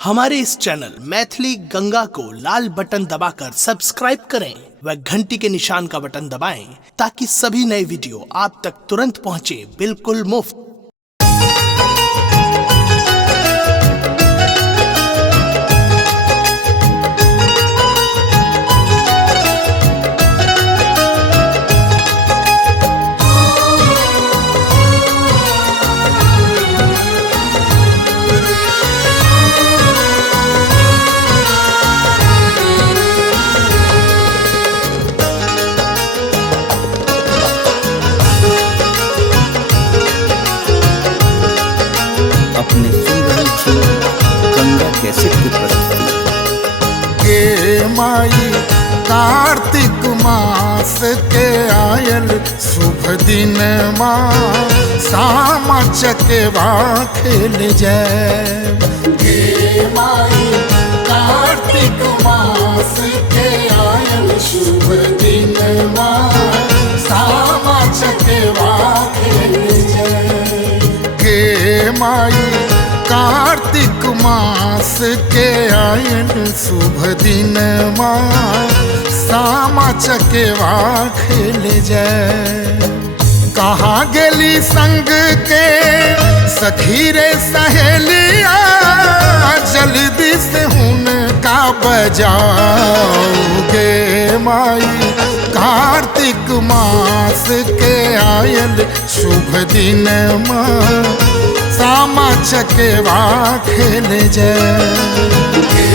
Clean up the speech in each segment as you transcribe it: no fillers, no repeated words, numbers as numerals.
हमारे इस चैनल मैथिली गंगा को लाल बटन दबाकर सब्सक्राइब करें व घंटी के निशान का बटन दबाएं ताकि सभी नए वीडियो आप तक तुरंत पहुंचे बिल्कुल मुफ्त। अपने सुन रही थी गंगा कैसेट की प्रस्तुति। के माई कार्तिक मास के आयल शुभ दिन माँ सामा चकेवा खेल जाए। के माई कार्तिक मास के आयल शुभ दिन माँ सामा चकेवा खेल जाए। के माई कार्तिक मास के आयल शुभ दिन माँ सामा चकेवा खेल जाए। कहाँ गेली संग के सखी रे सहेलिया जल्दी से हुनका बजाओगे माई कार्तिक मास के आयल शुभ दिन माँ सामा चकेवा खेल जाए। के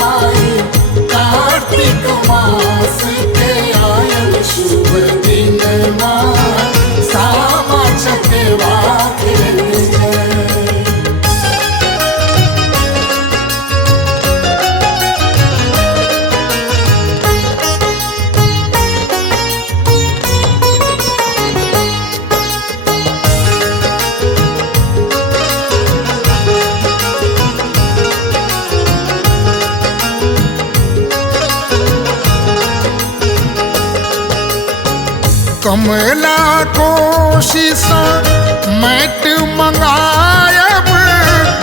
माई कार्तिक मास के आयल शुभ दिन माँ सामा चकेवा खेल जाए। कमला कोशिश मैट मंगायब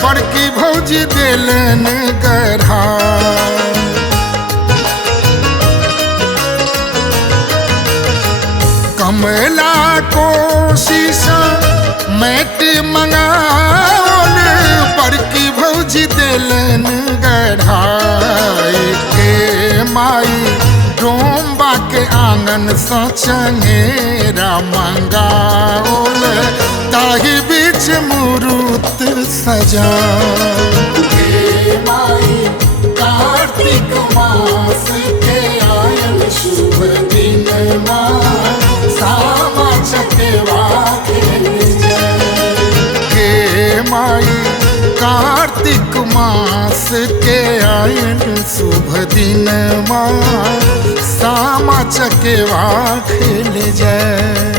बड़की भौजी दिलन गढ़ा। कमला कोशिश मैट मंगाओल बड़की भौजी दिलन गढ़ा। के माई डोंबा के आंगन सा चंगेरा मंगाओल ताही बीच मुरूत सजा। के माई कार्तिक मास के आयल शुभ दिन माँ सामा चकेवा खेल जाए। के माई कार्तिक मास के आयल शुभ दिन माँ सामा चकेवा खेल जाए।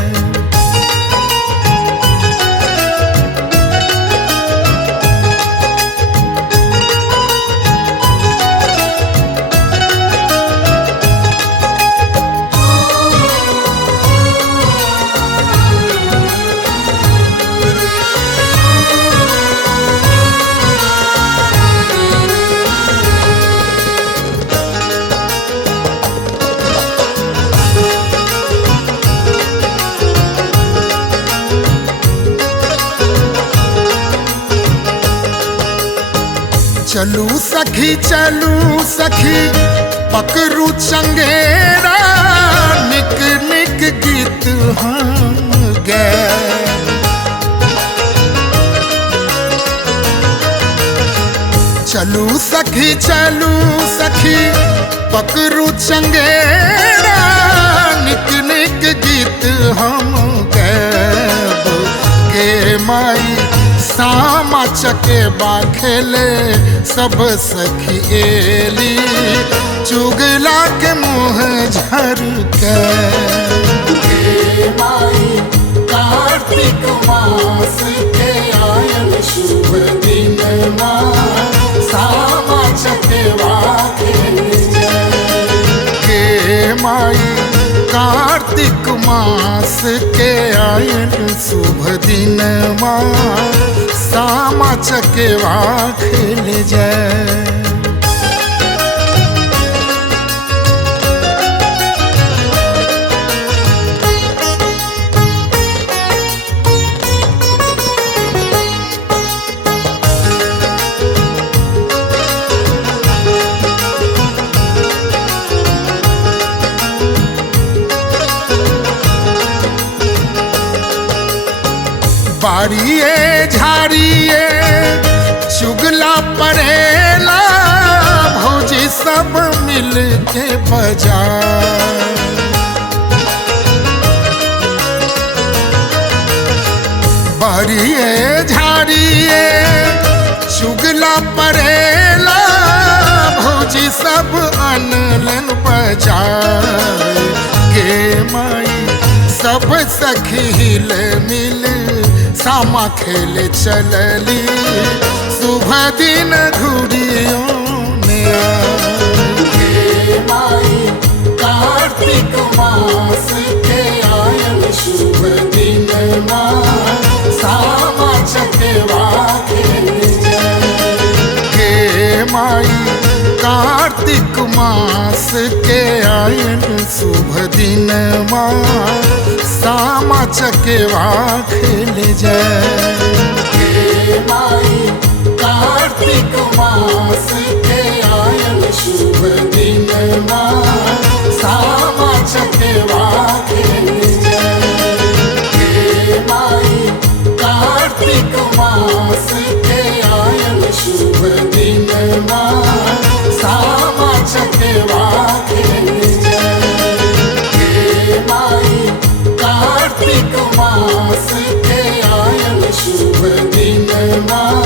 चलू सखी पकड़ू चंगेरा निक निक गीत हम गए। चलू सखी पकड़ू चंगेरा निक निक गीत हम गए। के माई सामा चकेवा खेले सब सखी एली चुगला के मुँह झर के। के माई कार्तिक मास के आयल शुभ दिन माँ सामा चकेवा खेल जाए। के माई कार्तिक मास के आयल शुभ दिन माँ सामा चकेवा खेल जाए। बारिये झाड़िए चुगला परेला भौजी सब मिल के बजा। बारिये झाड़िए चुगला परेला भौजी सब अनलन बजा। गे माई सब सखी हिल मिल सामा खेले चलली शुभ दिन घुड़ियों ने माई कार्तिक मास के आयल शुभ दिन माँ सामा चकेवा खेले गे माई कार्तिक मास के आयल शुभ दिन माँ सामा चकेवा खेल जाए। हे माई कार्तिक मास के आयल शुभ दिन माँ सामा चकेवा खेल जाए। हे माई कार्तिक मास के आयल शुभ दिन माँ सामा चकेवा खेल जाए। हे माई कार्तिक मास के आयल शुभ दिन माँ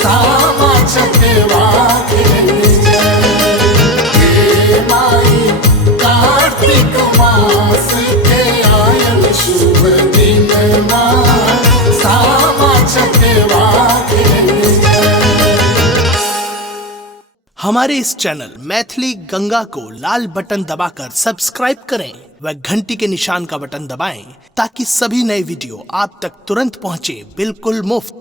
सामा चकेवा खेल जाए। हे माई कार्तिक मास के आयल शुभ दिन माँ सामा चकेवा खेल जाए। हमारे इस चैनल मैथिली गंगा को लाल बटन दबाकर सब्सक्राइब करें व घंटी के निशान का बटन दबाएं ताकि सभी नए वीडियो आप तक तुरंत पहुंचे बिल्कुल मुफ्त।